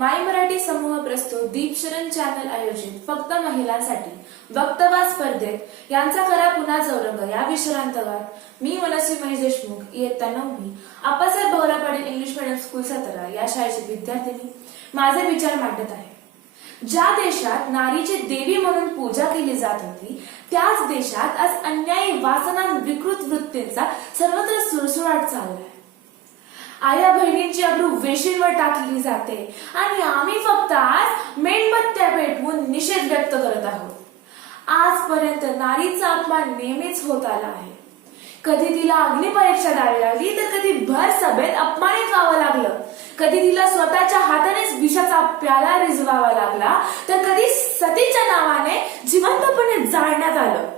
माई मराठी समूह प्रस्तुत दीपशरण चॅनल आयोजित फक्त महिलांसाठी. वक्तव्य स्पर्धेत यांचा खरा पुन्हा चौरंग या विषयाअंतर्गत मी मनस्वी महेश देशमुख इयत्ता नववी Appasaheb Bhaurao Patil English medium school सतरा या शाळेची विद्यार्थिनी. माझे विचार मांडत आहे. ज्या देशात नारीची देवी म्हणून पूजा केली जात होती त्याच देशात आज अन्यायी वासना विकृत वृत्तींचा सर्वत्र सुळसुळाट चाललाय. बहिणींची अब्रू वेशींवर टाकली जाते. आणि आम्ही फक्त आज मेणबत्त्या पेटवून निषेध व्यक्त करत आहोत. आजपर्यंत नारीचा अपमान नेहमीच होत आला आहे. कधी तिला अग्निपरीक्षा द्यावी लागली तर कधी भर सभेत अपमानित व्हावं लागलं. कधी तिला स्वतःच्या हातानेच विषाचा प्याला रिजवावा लागला तर कधी सतीच्या नावाने जिवंतपणे जाळण्यात आलं.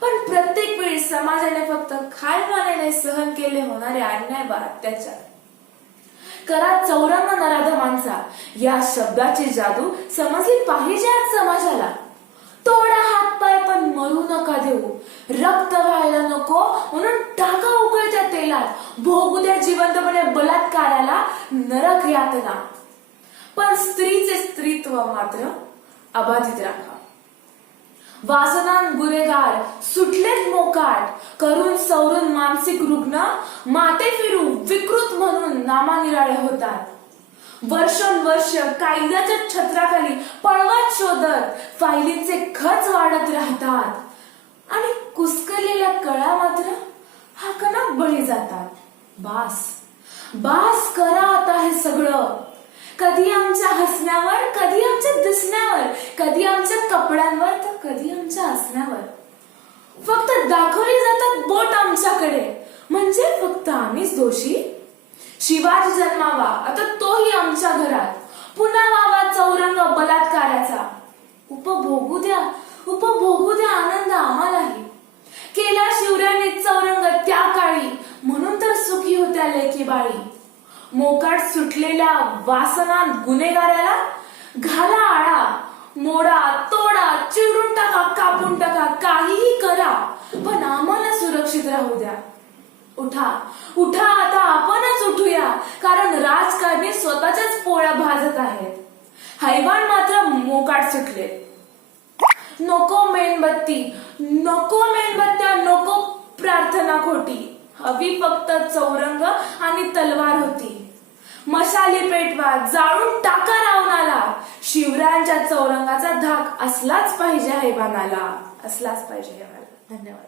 पण प्रत्येक वेळी समाजाने फक्त खालमानेने सहन केले होणारे अन्याय व अत्याचार. करा चौरंग नराधमांचा या शब्दाची जादू समजली पाहिजे आज समाजाला. तोडा हात पाय पण मरू नका देऊ. रक्त व्हायला नको म्हणून टाका उकळत्या तेलात. भोगू द्या जिवंतपणे बलात्काराला नरक यातना. पण स्त्रीचे स्त्रीत्व मात्र अबाधित राखा. वासनान गुन्हेगार सुटलेत मोकाट. करून सवरून मानसिक रुग्ण माते फिरू विकृत नामानिराळे होतात. वर्षोनवर्ष कायद्याच्या छत्राखाली पळवाट शोधत फायलीचे खच वाढत राहतात. आणि कुसकलेल्या कळा मात्र हाकनात बळी जातात. बास बास करा आता हे सगळं. कधी आमच्या हसण्यावर कधी आमच्या दिसण्यावर कधी आमच्या कपड्यांवर तर कधी आमच्या हसण्यावर फक्त दाखवली जातात बोट आमच्याकडे. म्हणजे फक्त आम्हीच दोषी? शिवाजी जन्मावा. आता तोही आमच्या घरात. पुन्हा वावा चौरंग बलात्काराचा. उपभोगू द्या. उपभोगू द्या आनंद आम्हालाही. केला शिवराने चौरंग त्या काळी. म्हणून तर सुखी होत्या लेखी बाळी. मोकाट सुटलेल्या वासनात गुन्हेगाराला घाला आळा. मोडा तोडा चिरून टाका कापून टाका काहीही करा. पण आम्हाला सुरक्षित राहू द्या. उठा. उठा आता कारण राजकारणी स्वतःच्याच पोळ्या भाजत आहेत. हैवान मात्र मोकाट सुटले. नको मेणबत्ती नको मेणबत्त्या नको प्रार्थना खोटी. हवी फक्त चौरंग आणि तलवार होती. मशाली पेटवा जाळून टाका रावणाला. शिवरायांच्या चौरंगाचा धाक असलाच पाहिजे हैवानाला असलाच पाहिजे हैवानाला धन्यवाद.